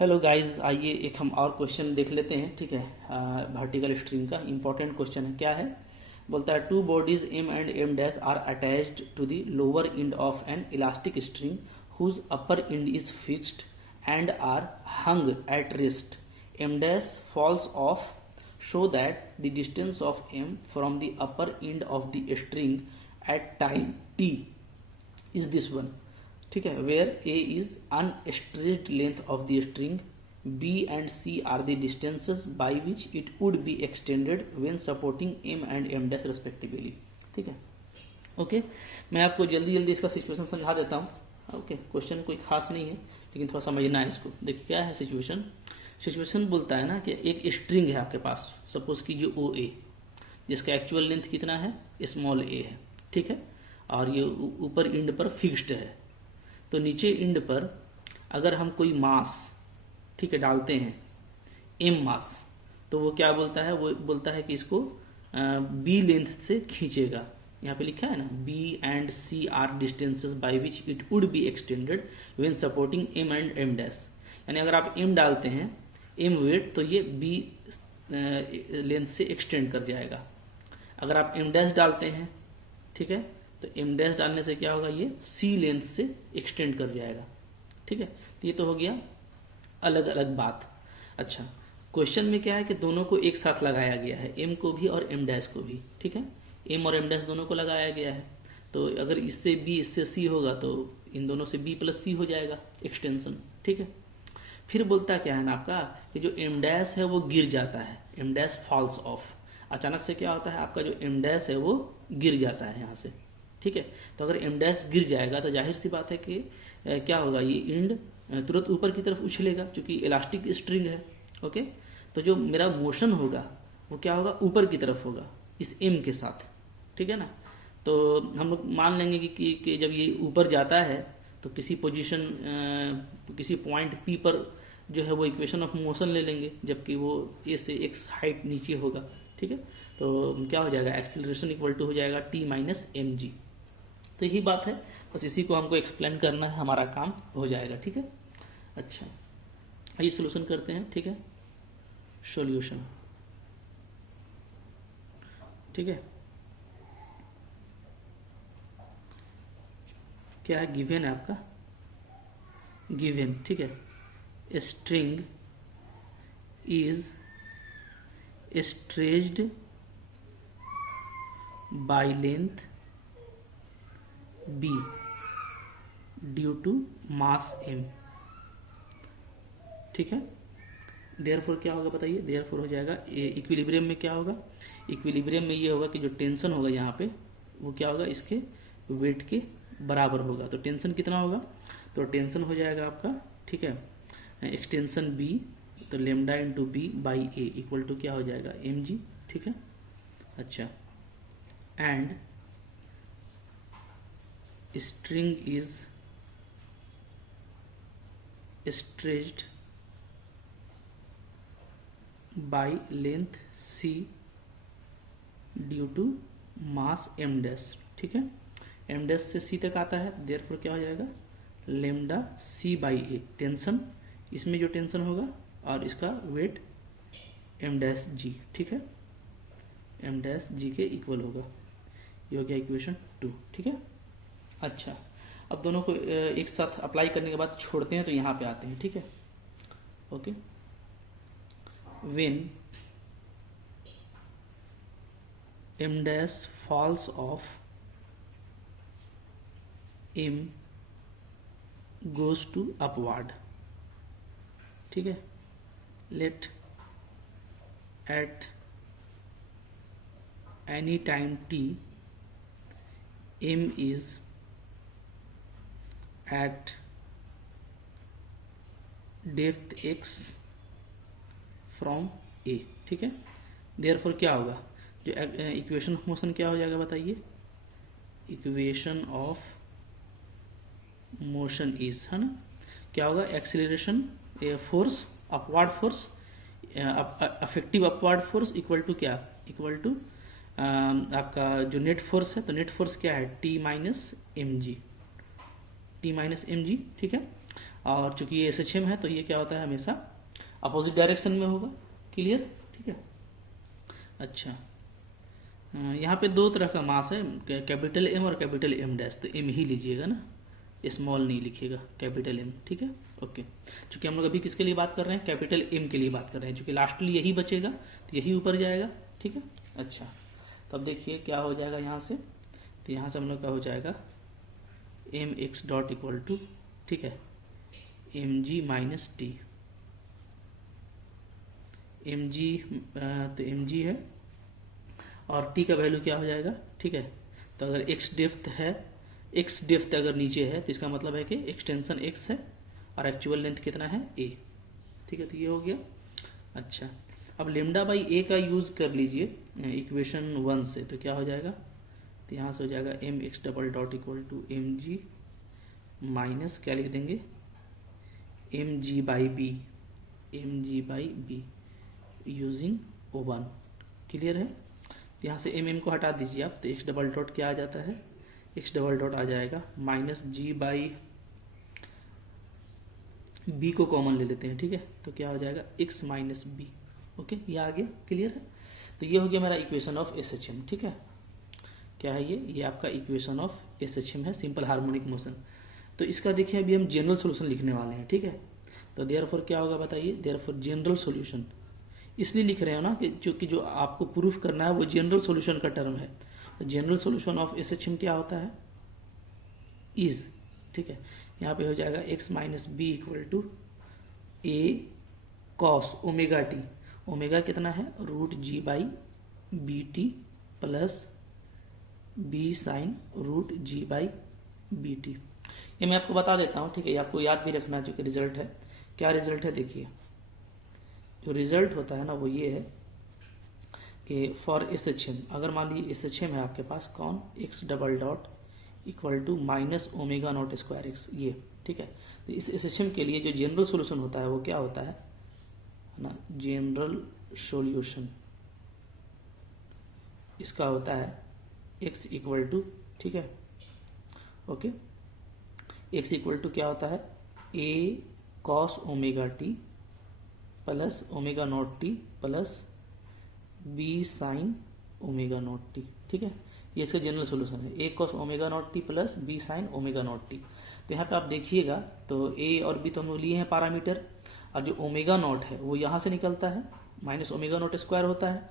Hello guys, आइए एक हम और क्वेश्चन देख लेते हैं। ठीक है, वर्टिकल स्ट्रिंग का इंपॉर्टेंट क्वेश्चन है। क्या है? बोलता है two bodies M and M dash are attached to the lower end of an elastic string whose upper end is fixed and are hung at rest. M dash falls off show that the distance of m from the upper end of the string at time t is this one. ठीक है, where a is unstressed length of the string, b and c are the distances by which it would be extended when supporting m and m dash respectively. ठीक है, okay मैं आपको जल्दी जल्दी इसका situation समझा देता हूँ। ओके, क्वेश्चन कोई खास नहीं है लेकिन थोड़ा समझना है इसको। देखिए क्या है सिचुएशन। सिचुएशन बोलता है ना कि एक स्ट्रिंग है आपके पास, सपोज कीजिए ओ ए, जिसका एक्चुअल लेंथ कितना है, स्मॉल ए है। ठीक है, और ये ऊपर इंड पर फिक्स्ड है। तो नीचे इंड पर अगर हम कोई मास, ठीक है, डालते हैं एम मास, तो वो क्या बोलता है, वो बोलता है कि इसको बी लेंथ से खींचेगा। यहाँ पे लिखा है ना, B and C are distances by which it would be extended when supporting M and M dash. यानी अगर आप एम डालते हैं, एम वेट, तो ये बी लेंथ से एक्सटेंड कर जाएगा। अगर आप एम डैश डालते हैं, ठीक है, तो एम डैश डालने से क्या होगा, ये सी लेंथ से एक्सटेंड कर जाएगा। ठीक है, तो ये तो हो गया अलग अलग बात। अच्छा, क्वेश्चन में क्या है कि दोनों को एक साथ लगाया गया है, एम को भी और एम डैश को भी। ठीक है, एम और एम डैश दोनों को लगाया गया है। तो अगर इससे बी इससे सी होगा तो इन दोनों से बी प्लस सी हो जाएगा एक्सटेंशन। ठीक है, फिर बोलता क्या है ना आपका कि जो एम डैश है वो गिर जाता है, एम डैश फॉल्स ऑफ। अचानक से क्या होता है, आपका जो एम डैश है वो गिर जाता है यहाँ से। ठीक है, तो अगर एम डैश गिर जाएगा तो जाहिर सी बात है कि क्या होगा, ये इंड तुरंत ऊपर की तरफ उछलेगा क्योंकि इलास्टिक स्ट्रिंग है। ओके, तो जो मेरा मोशन होगा वो क्या होगा, ऊपर की तरफ होगा इस एम के साथ। ठीक है ना, तो हम लोग मान लेंगे कि जब ये ऊपर जाता है तो किसी पोजीशन किसी पॉइंट पी पर जो है वो इक्वेशन ऑफ मोशन ले लेंगे, जबकि वो ए से एक्स हाइट नीचे होगा। ठीक है, तो क्या हो जाएगा, एक्सीलरेशन इक्वल टू हो जाएगा टी माइनस एम जी। तो यही बात है, बस इसी को हमको एक्सप्लेन करना है, हमारा काम हो जाएगा। ठीक है, अच्छा आइए सोल्यूशन करते हैं। ठीक है, सॉल्यूशन। ठीक है, क्या है, गिवन है आपका, गिवन। ठीक है, string is stretched by length B due to mass M. ठीक है, देयरफॉर क्या होगा बताइए, देयरफॉर हो जाएगा इक्विलिब्रियम में क्या होगा, इक्विलिब्रियम में ये होगा कि जो टेंशन होगा यहाँ पे वो क्या होगा, इसके वेट के बराबर होगा। तो टेंशन कितना होगा, तो टेंशन हो जाएगा आपका, ठीक है, एक्सटेंशन बी, तो lambda into B by A equal to क्या हो जाएगा, एम जी। ठीक है, अच्छा, and string is stretched by length C due to mass M dash. ठीक है, एम डैश से सी तक आता है, देयरफॉर क्या हो जाएगा, lambda C by A, tension इसमें जो टेंशन होगा और इसका वेट एम डैश जी। ठीक है, एम डैश जी के इक्वल होगा। ये हो गया इक्वेशन 2। ठीक है, अच्छा अब दोनों को एक साथ अप्लाई करने के बाद छोड़ते हैं तो यहाँ पे आते हैं। ठीक है, okay, when m dash falls off, m goes to upward। ठीक है, let at any time t m is at depth x from a। ठीक है, देयरफॉर क्या होगा, जो इक्वेशन ऑफ मोशन क्या हो जाएगा बताइए, इक्वेशन ऑफ मोशन इज, है ना, क्या होगा, acceleration force, upward force, effective upward force equal to क्या, इक्वल टू आपका जो नेट फोर्स है, तो नेट फोर्स क्या है, T minus M G, T minus M G. ठीक है, और चूंकि ये SHM है तो ये क्या होता है, हमेशा अपोजिट डायरेक्शन में होगा। क्लियर, ठीक है। अच्छा, यहाँ पे दो तरह का मास है, कैपिटल M और कैपिटल M डैश, तो M ही लीजिएगा ना, स्मॉल नहीं लिखिएगा, कैपिटल M, ठीक है। ओके, चूंकि हम लोग अभी किसके लिए बात कर रहे हैं, कैपिटल M के लिए बात कर रहे हैं, चूंकि लास्टली यही बचेगा तो यही ऊपर जाएगा, ठीक है। अच्छा, तो अब देखिए क्या हो जाएगा यहाँ से, तो यहाँ से हम लोग का हो जाएगा mx डॉट इक्वल टू, ठीक है, mg माइनस टी, mg तो mg है और t का वैल्यू क्या हो जाएगा, ठीक है। तो अगर x डेप्थ है, x डेप्थ अगर नीचे है तो इसका मतलब है कि एक्सटेंशन x है और एक्चुअल लेंथ कितना है, a, ठीक है। तो ये हो गया। अच्छा, अब लेमडा बाई a का यूज़ कर लीजिए इक्वेशन 1 से, तो क्या हो जाएगा, तो यहाँ से हो जाएगा mx double dot equal to mg minus क्या लिख देंगे, mg by b using O1। Clear है। यहाँ से को हटा दीजिए आप, तो x डबल डॉट क्या आ जाता है, x डबल डॉट आ जाएगा माइनस g बाई b को कॉमन ले लेते हैं, ठीक है। तो क्या हो जाएगा x माइनस b। ओके, ये आ गया। क्लियर है। तो ये हो गया मेरा इक्वेशन ऑफ SHM, ठीक है। क्या है ये आपका इक्वेशन ऑफ SHM है, सिंपल हार्मोनिक मोशन। तो इसका देखिए अभी हम जनरल सोल्यूशन लिखने वाले हैं, ठीक है। तो देयरफॉर क्या होगा बताइए, देयरफॉर जनरल सोल्यूशन इसलिए लिख रहे हो ना कि जो आपको प्रूफ करना है वो जनरल सॉल्यूशन का टर्म है। तो जनरल सॉल्यूशन ऑफ SHM क्या होता है, इज, ठीक है। यहाँ पे हो जाएगा x minus B equal to A cos omega T, omega कितना है, root G by B T plus B sine root G by B T. ये मैं आपको बता देता हूँ, ठीक है। ये आपको याद भी रखना जो कि रिजल्ट है, क्या रिजल्ट है देखिए। जो रिजल्ट होता है ना वो ये है कि फॉर SHM, अगर मान लीजिए SHM है आपके पास कौन, x double dot equal to minus omega naught square X, ये, ठीक है। तो इस SHM के लिए जो जनरल सॉल्यूशन होता है वो क्या होता है ना, जनरल सॉल्यूशन इसका होता है x इक्वल टू, ठीक है, ओके, x इक्वल टू क्या होता है, a cos omega T plus omega naught T plus B sine omega naught T, ठीक है। ये इसका जनरल सॉल्यूशन है, a cos omega naught T plus B sine omega naught T. तो यहाँ पे आप देखिएगा तो a और b तो हम लोग लिए हैं पैरामीटर, और जो ओमेगा नॉट है वो यहाँ से निकलता है, माइनस ओमेगा नॉट स्क्वायर होता है।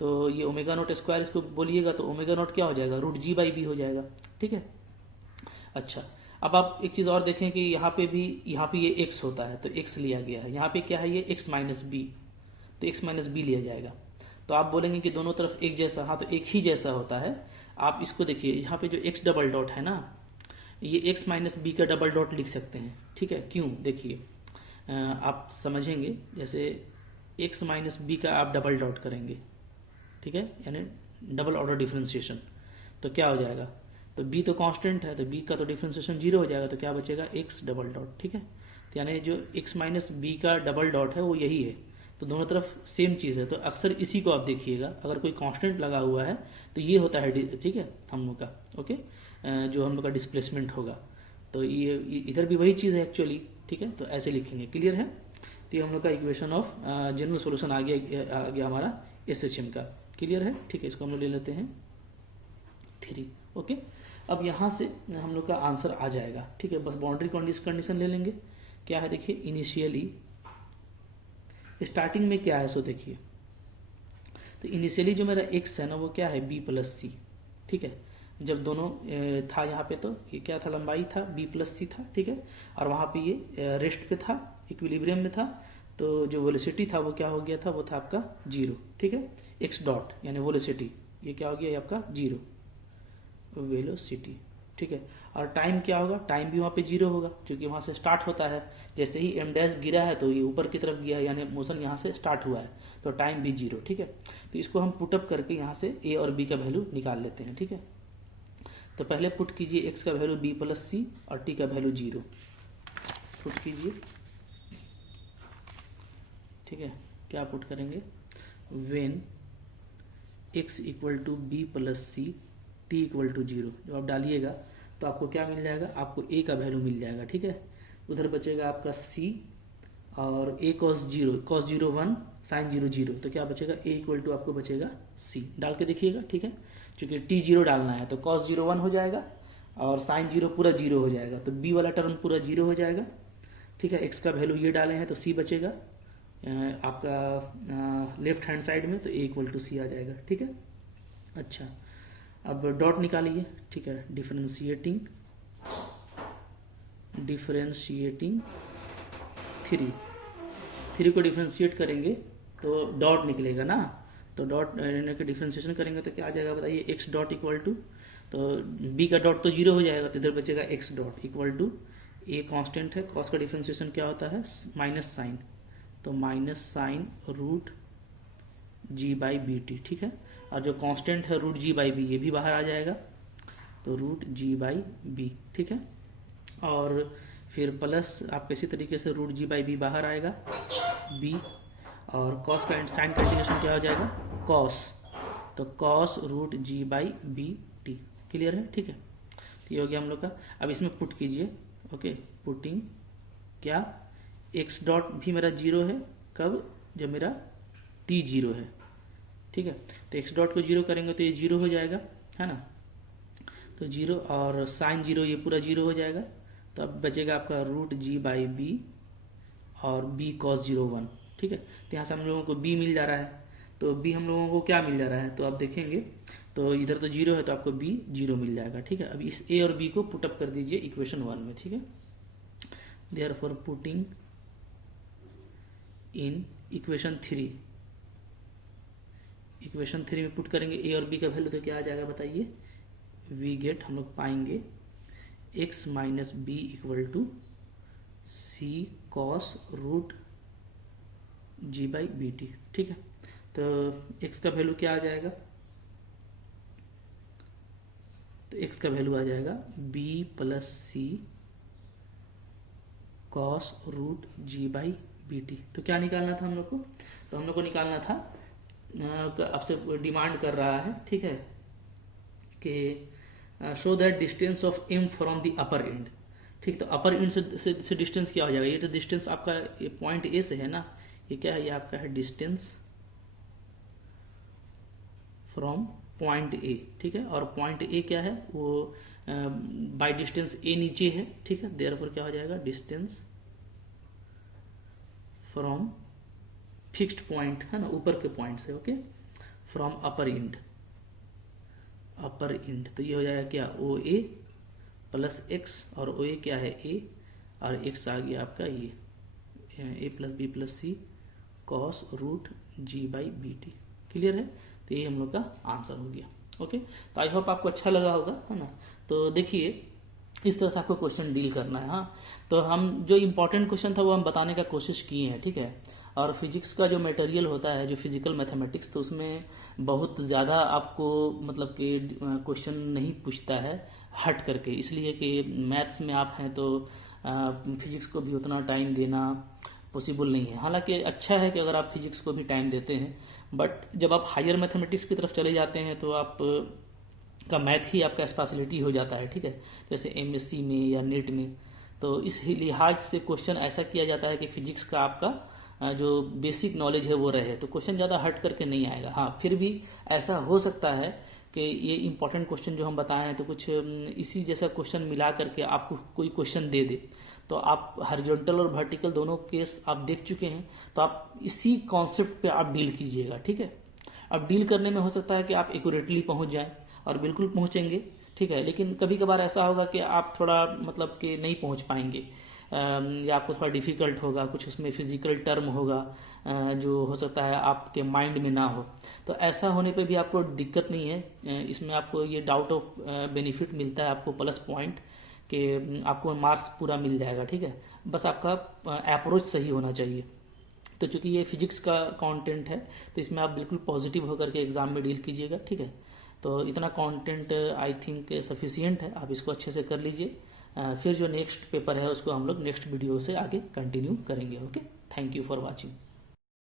तो ये ओमेगा नॉट स्क्वायर इसको बोलिएगा तो ओमेगा नॉट क्या हो जाएगा, रूट जी बाई बी हो जाएगा, ठीक है। अच्छा, अब आप एक चीज़ और देखें कि यहाँ पे ये x होता है तो x लिया गया है, यहाँ पे क्या है ये x माइनस बी, तो x माइनस बी लिया जाएगा। तो आप बोलेंगे कि दोनों तरफ एक जैसा, हाँ तो एक ही जैसा होता है। आप इसको देखिए, यहाँ पे जो x डबल डॉट है ना, ये x माइनस बी का डबल डॉट लिख सकते हैं, ठीक है। क्यों, देखिए आप समझेंगे, जैसे x माइनस बी का आप डबल डॉट करेंगे, ठीक है, यानी डबल ऑर्डर डिफ्रेंशिएशन, तो क्या हो जाएगा, तो b तो कांस्टेंट है तो b का तो डिफ्रेंशिएशन 0 हो जाएगा, तो क्या बचेगा x डबल डॉट, ठीक है। तो यानी जो x माइनस बी का डबल डॉट है वो यही है, तो दोनों तरफ सेम चीज़ है। तो अक्सर इसी को आप देखिएगा, अगर कोई कांस्टेंट लगा हुआ है तो ये होता है, ठीक है, हम लोग का, ओके, जो हम लोग का डिस्प्लेसमेंट होगा। तो ये इधर भी वही चीज़ है एक्चुअली, ठीक है। तो ऐसे लिखेंगे। क्लियर है। तो ये हम लोग का इक्वेशन ऑफ जनरल सॉल्यूशन आ गया हमारा SHM का। क्लियर है, ठीक है। इसको हम लोग ले लेते हैं 3, ओके। अब यहाँ से हम लोग का आंसर आ जाएगा, ठीक है। बस बाउंड्री कंडीशन ले लेंगे। क्या है देखिए, इनिशियली स्टार्टिंग में क्या है, सो देखिए, तो इनिशियली जो मेरा x है ना वो क्या है, b प्लस सी, ठीक है। जब दोनों था यहाँ पे तो ये क्या था, लंबाई था b प्लस सी था, ठीक है। और वहाँ पे ये रेस्ट पे था, इक्विलिब्रियम में था, तो जो वेलोसिटी था वो क्या हो गया था, वो था आपका 0, ठीक है। x डॉट यानी वेलोसिटी, ये क्या हो गया, ये आपका 0 वेलोसिटी, ठीक है। और टाइम क्या होगा, टाइम भी वहाँ पे 0 होगा क्योंकि वहाँ से स्टार्ट होता है। जैसे ही m डैश गिरा है तो ये ऊपर की तरफ गया है, यानी मोशन यहाँ से स्टार्ट हुआ है, तो टाइम भी 0, ठीक है। तो इसको हम पुटअप करके यहाँ से a और b का वैल्यू निकाल लेते हैं, ठीक है। तो पहले पुट कीजिए x का वैल्यू b प्लस सी और t का वैल्यू 0 पुट कीजिए, ठीक है। क्या पुट करेंगे, when x equal to B plus C T equal to 0, जब आप डालिएगा तो आपको क्या मिल जाएगा, आपको a का वैल्यू मिल जाएगा, ठीक है। उधर बचेगा आपका c, और a cos 0 1 sin 0 0, तो क्या बचेगा a इक्वल टू आपको बचेगा c। डाल के देखिएगा, ठीक है, क्योंकि t0 डालना है तो cos 0 1 हो जाएगा और sin 0 पूरा 0 हो जाएगा, तो b वाला टर्म पूरा 0 हो जाएगा, ठीक है। x का वैल्यू ये डाले हैं तो c बचेगा आपका लेफ्ट हैंड साइड में, तो a इक्वल टू c आ जाएगा, ठीक है। अच्छा, अब डॉट निकालिए, ठीक है, डिफरेंशिएटिंग 3 को डिफरेंशिएट करेंगे तो डॉट निकलेगा ना, तो डॉट के डिफरेंशिएशन करेंगे तो क्या आ जाएगा बताइए, x डॉट इक्वल टू, तो b का डॉट तो 0 हो जाएगा, तो इधर बचेगा x dot equal to a constant है, कॉस का डिफरेंशिएशन क्या होता है माइनस साइन, तो minus sine root g by B T, ठीक है। और जो कांस्टेंट है रूट g बाई बी, ये भी बाहर आ जाएगा, तो रूट g बाई बी, ठीक है। और फिर प्लस आप इसी तरीके से रूट g बाई बी बाहर आएगा b, और कॉस का साइन का इंटीग्रेशन क्या हो जाएगा कॉस, तो cos root g by B T, clear है, ठीक है। तो ये हो गया हम लोग का। अब इसमें पुट कीजिए, ओके, पुटिंग क्या, x डॉट भी मेरा 0 है, कब, जब मेरा t 0 है, ठीक है। तो x डॉट को 0 करेंगे तो ये 0 हो जाएगा, है ना, तो 0 और साइन 0 ये पूरा 0 हो जाएगा, तो अब बचेगा आपका रूट g बाई बी और b cos 0 1, ठीक है। तो यहाँ से हम लोगों को b मिल जा रहा है, तो b हम लोगों को क्या मिल जा रहा है, तो आप देखेंगे तो इधर तो 0 है तो आपको b 0 मिल जाएगा, ठीक है। अब इस a और b को पुटअप कर दीजिए इक्वेशन 1 में, ठीक है। देयरफॉर पुटिंग इन इक्वेशन 3 में पुट करेंगे a और b का वैल्यू, तो क्या आ जाएगा बताइए, वी गेट, हम लोग पाएंगे x minus B equal to C cos root G by B T, ठीक है। तो x का वैल्यू क्या आ जाएगा, तो x का वैल्यू आ जाएगा b plus C cos root G by B T. तो क्या निकालना था हम लोग को, तो हम लोग को निकालना था, आपसे डिमांड कर रहा है, ठीक है, कि show that distance of m from the upper and, ठीक। तो अपर एंड से डिस्टेंस क्या हो जाएगा, ये तो डिस्टेंस आपका पॉइंट ए से है ना, ये क्या है, ये आपका है डिस्टेंस फ्रॉम पॉइंट ए, ठीक है। और पॉइंट ए क्या है, वो बाय डिस्टेंस ए नीचे है, ठीक है। देयरफॉर क्या हो जाएगा, डिस्टेंस फ्रॉम फिक्स्ड पॉइंट, है ना, ऊपर के पॉइंट से, ओके, फ्रॉम अपर एंड, तो ये हो जाएगा क्या, ओ ए प्लस एक्स, और ओ ए क्या है ए, और एक्स आ गया आपका ये A plus B plus C cos root G by B T, clear है। तो ये हम लोग का आंसर हो गया, ओके। तो आई होप आपको अच्छा लगा होगा, है ना। तो देखिए इस तरह से आपको क्वेश्चन डील करना है, हाँ। तो हम जो इम्पोर्टेंट क्वेश्चन था वो हम बताने का कोशिश किए हैं, ठीक है। और फिजिक्स का जो मटेरियल होता है, जो फिजिकल मैथमेटिक्स, तो उसमें बहुत ज़्यादा आपको मतलब कि क्वेश्चन नहीं पूछता है हट करके, इसलिए कि मैथ्स में आप हैं तो फिजिक्स को भी उतना टाइम देना पॉसिबल नहीं है। हालांकि अच्छा है कि अगर आप फिजिक्स को भी टाइम देते हैं, बट जब आप हायर मैथमेटिक्स की तरफ चले जाते हैं तो आप का मैथ ही आपका स्पेशलिटी हो जाता है, ठीक है, जैसे एमएससी में या नेट में। तो इस लिहाज से क्वेश्चन ऐसा किया जाता है कि फिजिक्स का आपका जो बेसिक नॉलेज है वो रहे, तो क्वेश्चन ज़्यादा हट करके नहीं आएगा। हाँ, फिर भी ऐसा हो सकता है कि ये इंपॉर्टेंट क्वेश्चन जो हम बताए हैं तो कुछ इसी जैसा क्वेश्चन मिला करके आपको कोई क्वेश्चन दे दे, तो आप हॉरिजॉन्टल और वर्टिकल दोनों केस आप देख चुके हैं, तो आप इसी कॉन्सेप्ट पे आप डील कीजिएगा, ठीक है। अब डील करने में हो सकता है कि आप एक्यूरेटली पहुंच जाएं, और बिल्कुल पहुंचेंगे, ठीक है, लेकिन कभी कभार ऐसा होगा कि आप थोड़ा मतलब कि नहीं पहुंच पाएंगे, या आपको थोड़ा डिफिकल्ट होगा, कुछ उसमें फिजिकल टर्म होगा जो हो सकता है आपके माइंड में ना हो। तो ऐसा होने पे भी आपको दिक्कत नहीं है, इसमें आपको ये डाउट ऑफ बेनिफिट मिलता है, आपको प्लस पॉइंट कि आपको मार्क्स पूरा मिल जाएगा, ठीक है। बस आपका अप्रोच सही होना चाहिए। तो चूंकि ये फिजिक्स का कंटेंट है तो इसमें आप बिल्कुल पॉजिटिव होकर के एग्जाम में डील कीजिएगा, ठीक है। तो इतना कंटेंट आई थिंक सफिशिएंट है, आप इसको अच्छे से कर लीजिए। फिर जो नेक्स्ट पेपर है उसको हम लोग नेक्स्ट वीडियो से आगे कंटिन्यू करेंगे, okay. Thank you for watching.